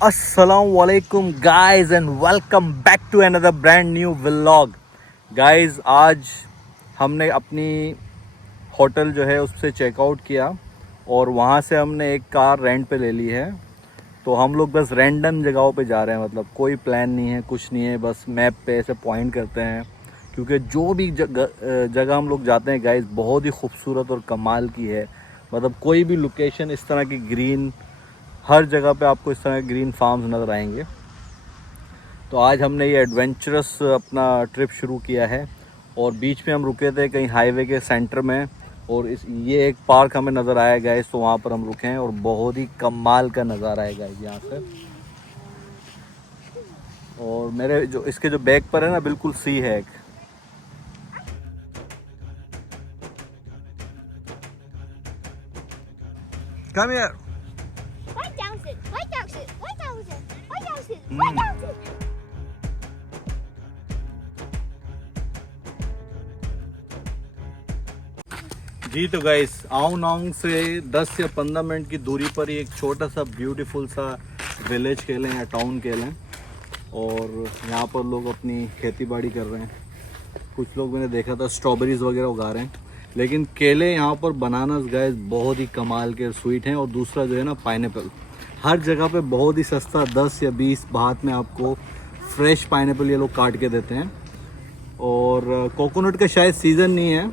अस्सलाम वालेकुम guys and welcome back to another brand new vlog. Guys आज हमने अपनी होटल जो है उससे चेकआउट किया और वहाँ से हमने एक कार रेंट पे ले ली है। तो हम लोग बस रैंडम जगहों पे जा रहे हैं, मतलब कोई प्लान नहीं है, कुछ नहीं है, बस मैप पे ऐसे पॉइंट करते हैं। क्योंकि जो भी जगह हम लोग जाते हैं गाइस बहुत ही खूबसूरत और कमाल की है। मतलब कोई भी लोकेशन इस तरह की ग्रीन, हर जगह पे आपको इस तरह के ग्रीन फार्म्स नज़र आएंगे। तो आज हमने ये एडवेंचरस अपना ट्रिप शुरू किया है और बीच में हम रुके थे कहीं हाईवे के सेंटर में, और ये एक पार्क हमें नज़र आया गाइस, तो वहाँ पर हम रुके हैं और बहुत ही कमाल का नज़ारा है गाइस यहाँ से। और मेरे जो इसके जो बैक पर है ना, बिल्कुल सी है एक। Come here. White Downston, White Downston, White Downston, White Downston, White Downston. जी तो गाइस आउन आउंग से 10 या 15 मिनट की दूरी पर ही एक छोटा सा ब्यूटीफुल सा विलेज कह लें या टाउन कह लें, और यहाँ पर लोग अपनी खेती बाड़ी कर रहे हैं। कुछ लोग मैंने देखा था स्ट्रॉबेरीज वगैरह उगा रहे हैं, लेकिन केले यहाँ पर बनानास गाइस बहुत ही कमाल के स्वीट हैं। और दूसरा जो है ना पाइनएप्पल, हर जगह पे बहुत ही सस्ता 10 या 20 बात में आपको फ्रेश पाइनएप्पल ये लोग काट के देते हैं। और कोकोनट का शायद सीज़न नहीं है,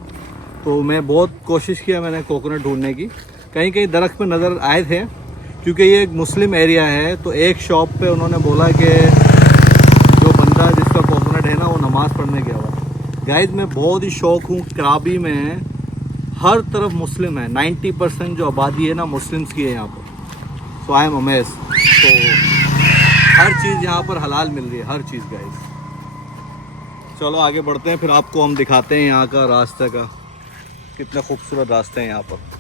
तो मैं बहुत कोशिश किया मैंने कोकोनट ढूंढने की, कहीं कहीं दरख्त में नज़र आए थे। क्योंकि ये एक मुस्लिम एरिया है, तो एक शॉप पे उन्होंने बोला कि जो बंदा जिसका कोकोनट है ना वो नमाज़ पढ़ने गया हुआ। गाइस मैं बहुत ही शौक हूँ, कराबी में हर तरफ मुस्लिम है, 90% जो आबादी है ना मुस्लिम्स की है यहाँ पर। सो आई एम अमेज। तो हर चीज़ यहाँ पर हलाल मिल रही है, हर चीज़ गाइस। चलो आगे बढ़ते हैं, फिर आपको हम दिखाते हैं यहाँ का रास्ते का, कितने खूबसूरत रास्ते हैं यहाँ पर।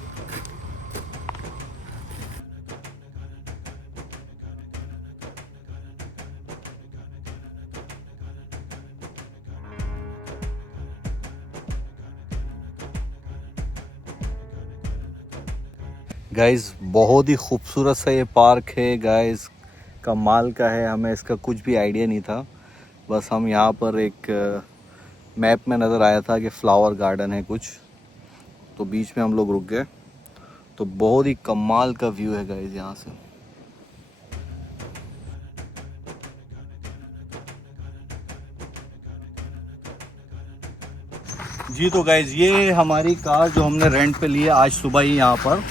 गाइस बहुत ही खूबसूरत सा ये पार्क है गाइस, कमाल का है। हमें इसका कुछ भी आइडिया नहीं था, बस हम यहाँ पर एक मैप में नज़र आया था कि फ्लावर गार्डन है कुछ, तो बीच में हम लोग रुक गए। तो बहुत ही कमाल का व्यू है गाइस यहाँ से। जी तो गाइस ये हमारी कार जो हमने रेंट पे ली है आज सुबह ही यहाँ पर,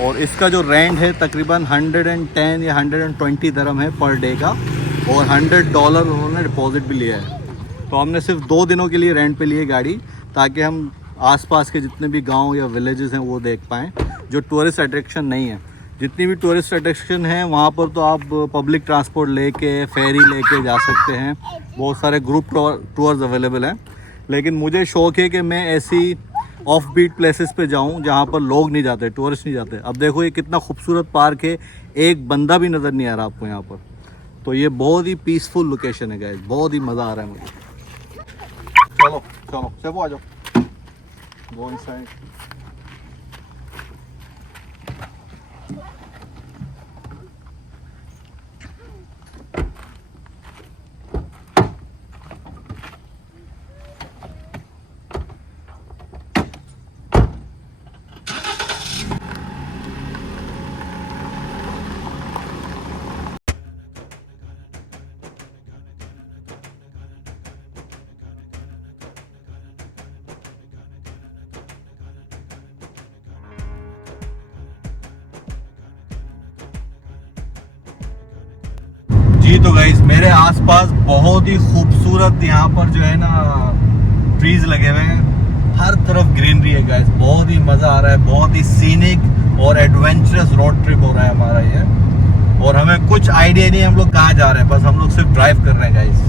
और इसका जो रेंट है तकरीबन 110 या 120 दरम है पर डे का, और $100 उन्होंने डिपॉजिट भी लिया है। तो हमने सिर्फ 2 दिनों के लिए रेंट पे लिए गाड़ी, ताकि हम आसपास के जितने भी गांव या विलेजेस हैं वो देख पाएँ, जो टूरिस्ट अट्रैक्शन नहीं है। जितनी भी टूरिस्ट अट्रैक्शन है वहाँ पर तो आप पब्लिक ट्रांसपोर्ट लेके, फेरी लेके जा सकते हैं, बहुत सारे ग्रुप टूर्स अवेलेबल हैं। लेकिन मुझे शौक है कि मैं ऐसी ऑफ बीट प्लेसेस पे जाऊं जहां पर लोग नहीं जाते, टूरिस्ट नहीं जाते। अब देखो ये कितना खूबसूरत पार्क है, एक बंदा भी नज़र नहीं आ रहा आपको यहाँ पर। तो ये बहुत ही पीसफुल लोकेशन है गाइस, बहुत ही मज़ा आ रहा है मुझे। चलो चलो चलो आ जाओ, गो इनसाइड। जी तो गाइस मेरे आसपास बहुत ही खूबसूरत यहाँ पर जो है ना ट्रीज लगे हुए हैं, हर तरफ ग्रीनरी है गाइस, बहुत ही मज़ा आ रहा है। बहुत ही सीनिक और एडवेंचरस रोड ट्रिप हो रहा है हमारा ये, और हमें कुछ आइडिया नहीं है हम लोग कहाँ जा रहे हैं, बस हम लोग सिर्फ ड्राइव कर रहे हैं गाइस।